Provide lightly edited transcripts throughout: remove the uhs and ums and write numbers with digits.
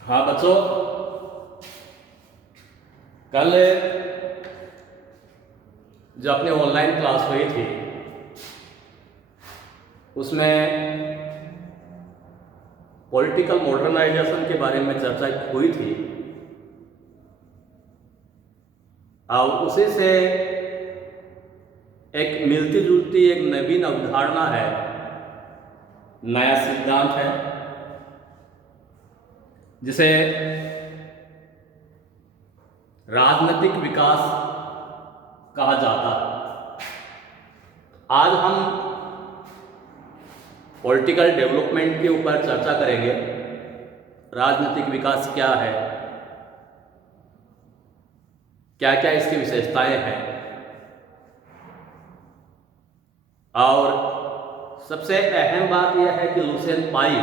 हाँ बच्चों, कल जो अपनी ऑनलाइन क्लास हुई थी उसमें पॉलिटिकल मॉडर्नाइजेशन के बारे में चर्चा हुई थी और उसी से एक मिलती जुलती एक नवीन अवधारणा है, नया सिद्धांत है जिसे राजनीतिक विकास कहा जाता है। आज हम पॉलिटिकल डेवलपमेंट के ऊपर चर्चा करेंगे। राजनीतिक विकास क्या है, क्या क्या इसकी विशेषताएं हैं और सबसे अहम बात यह है कि लुसियन पाई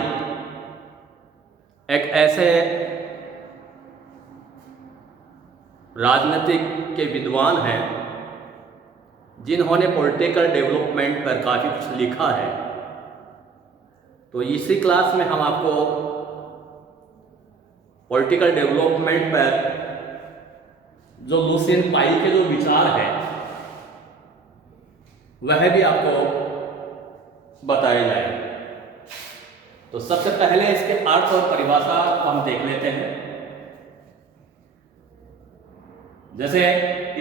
एक ऐसे राजनीतिक के विद्वान हैं जिन्होंने पॉलिटिकल डेवलपमेंट पर काफ़ी कुछ लिखा है। तो इसी क्लास में हम आपको पॉलिटिकल डेवलपमेंट पर जो लुसियन पाई के जो विचार है वह भी आपको बताए जाएंगे। तो सबसे पहले इसके अर्थ और परिभाषा को हम देख लेते हैं। जैसे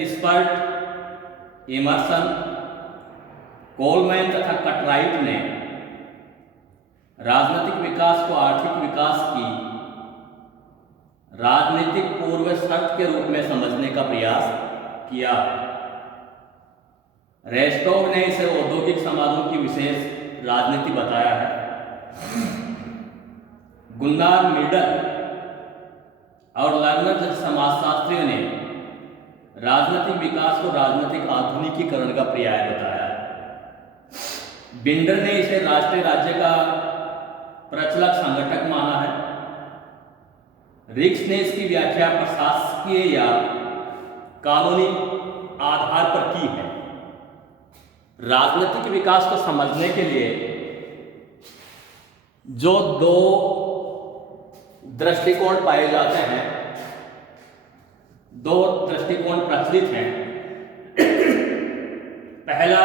स्पर्ट, इमर्सन, कोलमैन तथा कटराइट ने राजनीतिक विकास को आर्थिक विकास की राजनीतिक पूर्व शर्त के रूप में समझने का प्रयास किया। रेस्टोव ने इसे औद्योगिक समाजों की विशेष राजनीति बताया है। गुन्नार मिडल और लर्नर जैसे समाजशास्त्रियों ने राजनीतिक विकास को राजनीतिक आधुनिकीकरण का पर्याय बताया। बिंडर ने इसे राष्ट्रीय राज्य का प्रचलक संगठक माना है। रिक्स ने इसकी व्याख्या प्रशासकीय या कानूनी आधार पर की है। राजनीतिक विकास को समझने के लिए जो दो दृष्टिकोण पाए जाते हैं, दो दृष्टिकोण प्रचलित हैं। पहला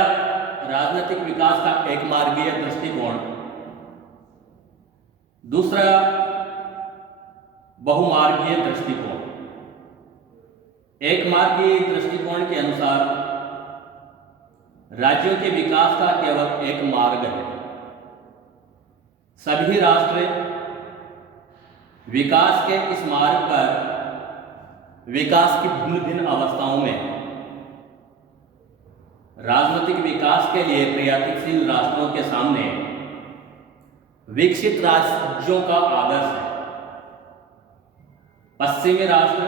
राजनीतिक विकास का एक मार्गीय दृष्टिकोण, दूसरा बहुमार्गीय दृष्टिकोण। एक मार्गीय दृष्टिकोण के अनुसार राज्यों के विकास का केवल एक मार्ग है। सभी राष्ट्र विकास के इस मार्ग पर विकास की भिन्न भिन्न अवस्थाओं में राजनीतिक विकास के लिए प्रगतिशील राष्ट्रों के सामने विकसित राज्यों का आदर्श है। पश्चिमी राष्ट्र,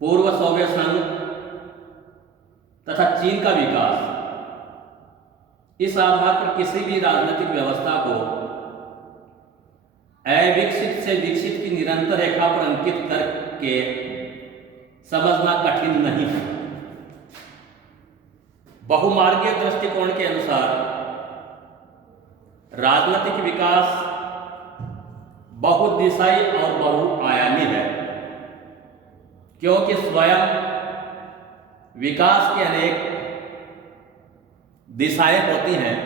पूर्व सोवियत संघ तथा चीन का विकास इस आधार पर किसी भी राजनीतिक व्यवस्था को अविकसित से विकसित की निरंतर रेखा पर अंकित करके समझना कठिन नहीं है। बहुमार्गीय दृष्टिकोण के अनुसार राजनीतिक विकास बहुदिशाई और बहुआयामी है, क्योंकि स्वयं विकास की अनेक दिशाएं होती हैं।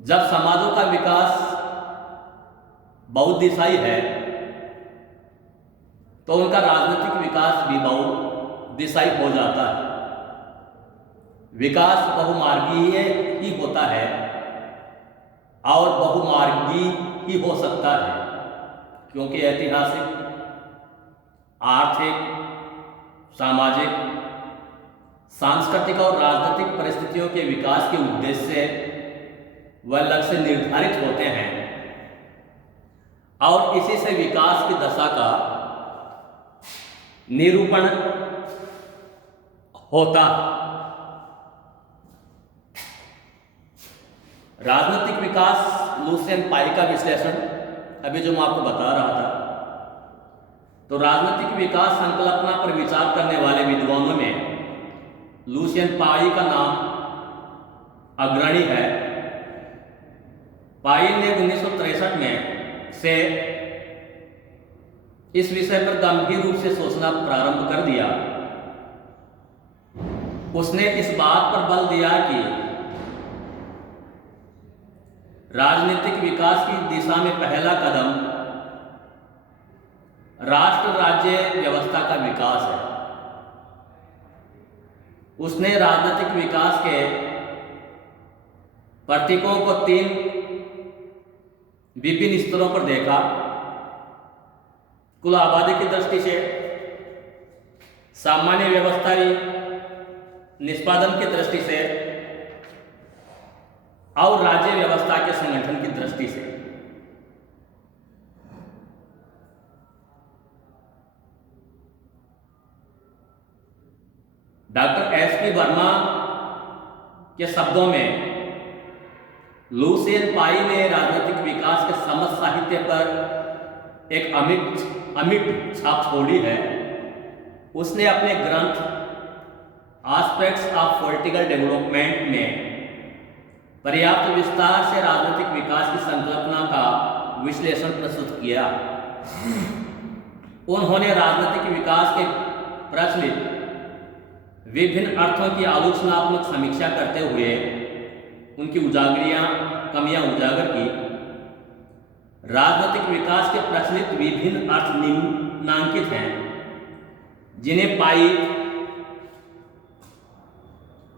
जब समाजों का विकास बहुदिशाई है तो उनका राजनीतिक विकास भी बहुदिशाई हो जाता है। विकास बहुमार्गीय ही होता है और बहुमार्गी ही हो सकता है, क्योंकि ऐतिहासिक, आर्थिक, सामाजिक, सांस्कृतिक और राजनीतिक परिस्थितियों के विकास के उद्देश्य व लक्ष्य निर्धारित होते हैं और इसी से विकास की दशा का निरूपण होता है। राजनीतिक विकास लुसियन पाई का विश्लेषण अभी जो मैं आपको बता रहा था, तो राजनीतिक विकास संकल्पना पर विचार करने वाले विद्वानों में लुसियन पाई का नाम अग्रणी है। पाइल ने 1963 में से इस विषय पर गंभीर रूप से सोचना प्रारंभ कर दिया। उसने इस बात पर बल दिया कि राजनीतिक विकास की दिशा में पहला कदम राष्ट्र राज्य व्यवस्था का विकास है। उसने राजनीतिक विकास के प्रतीकों को 3 विभिन्न स्तरों पर देखा। कुल आबादी की दृष्टि से, सामान्य व्यवस्थाई निष्पादन की दृष्टि से और राज्य व्यवस्था के संगठन की दृष्टि से। Doctor SP. वर्मा के शब्दों में लुसियन पाई ने राजनीतिक विकास के समस्त साहित्य पर एक अमिट छाप छोड़ी है। उसने अपने ग्रंथ एस्पेक्ट्स ऑफ पॉलिटिकल डेवलपमेंट में पर्याप्त विस्तार से राजनीतिक विकास की संकल्पना का विश्लेषण प्रस्तुत किया। उन्होंने राजनीतिक विकास के प्रचलित विभिन्न अर्थों की आलोचनात्मक समीक्षा करते हुए उनकी कमियां उजागर की। राजनीतिक विकास के प्रचलित विभिन्न अर्थ निम्नांकित हैं, जिन्हें पाई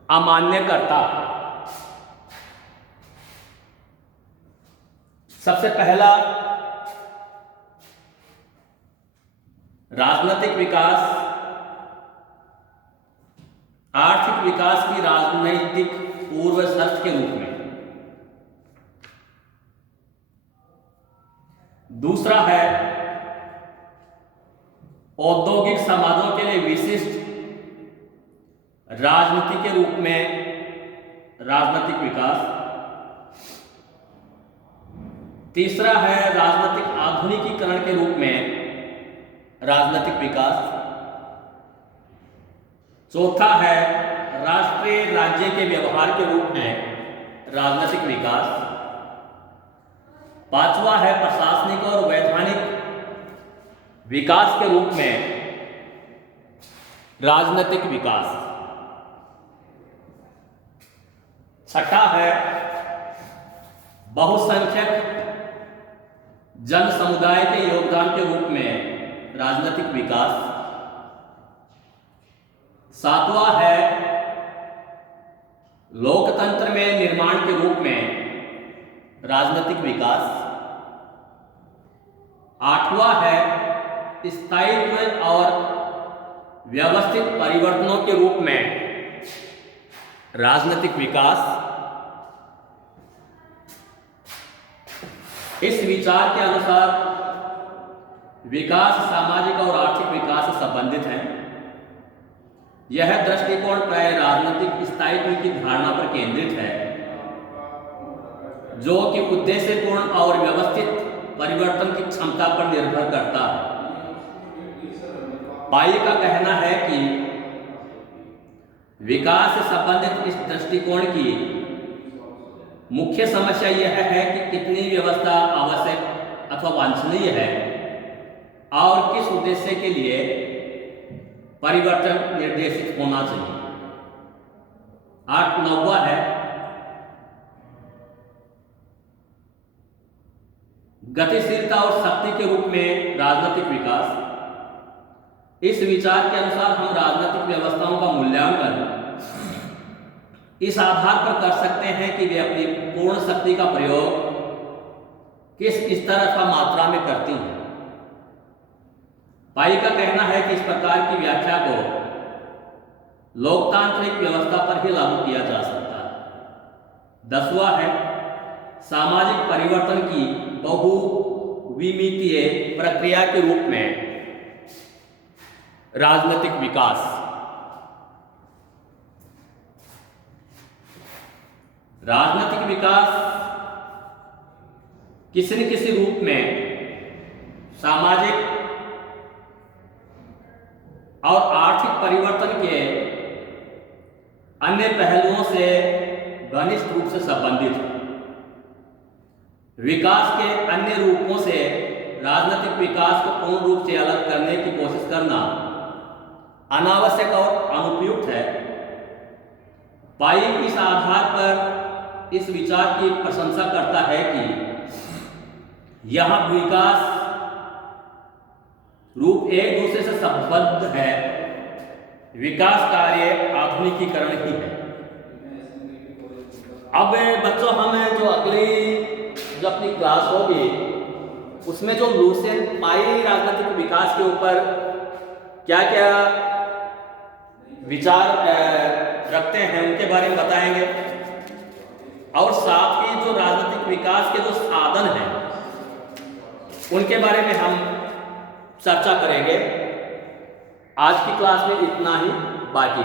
अमान्य करता। सबसे पहला, राजनीतिक विकास आर्थिक विकास की राजनीतिक पूर्व शर्त के रूप में। दूसरा है, औद्योगिक समाजों के लिए विशिष्ट राजनीति के रूप में राजनीतिक विकास। तीसरा है, राजनीतिक आधुनिकीकरण के रूप में राजनीतिक विकास। चौथा है, राष्ट्रीय राज्य के व्यवहार के रूप में राजनीतिक विकास। पांचवा है, प्रशासनिक और वैधानिक विकास के रूप में राजनीतिक विकास। छठा है, बहुसंख्यक जन समुदाय के योगदान के रूप में राजनीतिक विकास। सातवां है, लोकतंत्र में निर्माण के रूप में राजनीतिक विकास। आठवां है, स्थायित्व और व्यवस्थित परिवर्तनों के रूप में राजनीतिक विकास। इस विचार के अनुसार विकास सामाजिक और आर्थिक विकास से संबंधित है। यह दृष्टिकोण प्राय राजनीतिक स्थायित्व की धारणा पर केंद्रित है, जो कि उद्देश्यपूर्ण और व्यवस्थित परिवर्तन की क्षमता पर निर्भर करता है। पाई का कहना है कि विकास से संबंधित इस दृष्टिकोण की मुख्य समस्या यह है कि कितनी व्यवस्था आवश्यक अथवा वांछनीय है और किस उद्देश्य के लिए परिवर्तन निर्देशित होना चाहिए। 9वां है, गतिशीलता और शक्ति के रूप में राजनीतिक विकास। इस विचार के अनुसार हम राजनीतिक व्यवस्थाओं का मूल्यांकन इस आधार पर कर सकते हैं कि वे अपनी पूर्ण शक्ति का प्रयोग किस स्तर अथवा मात्रा में करती हैं। पाई का कहना है कि इस प्रकार की व्याख्या को लोकतांत्रिक व्यवस्था पर ही लागू किया जा सकता है। 10वां है, सामाजिक परिवर्तन की बहुविमितीय प्रक्रिया के रूप में राजनीतिक विकास। राजनीतिक विकास किसी न किसी रूप में सामाजिक और आर्थिक परिवर्तन के अन्य पहलुओं से घनिष्ठ रूप से संबंधित है। विकास के अन्य रूपों से राजनीतिक विकास को पूर्ण रूप से अलग करने की कोशिश करना अनावश्यक और अनुपयुक्त है। पाई इस आधार पर इस विचार की प्रशंसा करता है कि यह विकास रूप एक दूसरे से संबद्ध है। विकास कार्य आधुनिकीकरण ही है। अब बच्चों, हम जो अपनी क्लास होगी उसमें जो लुसेंट पाई राजनीतिक विकास के ऊपर क्या क्या विचार रखते हैं उनके बारे में बताएंगे, और साथ ही जो राजनीतिक विकास के जो साधन हैं उनके बारे में हम चर्चा करेंगे। आज की क्लास में इतना ही, बाकी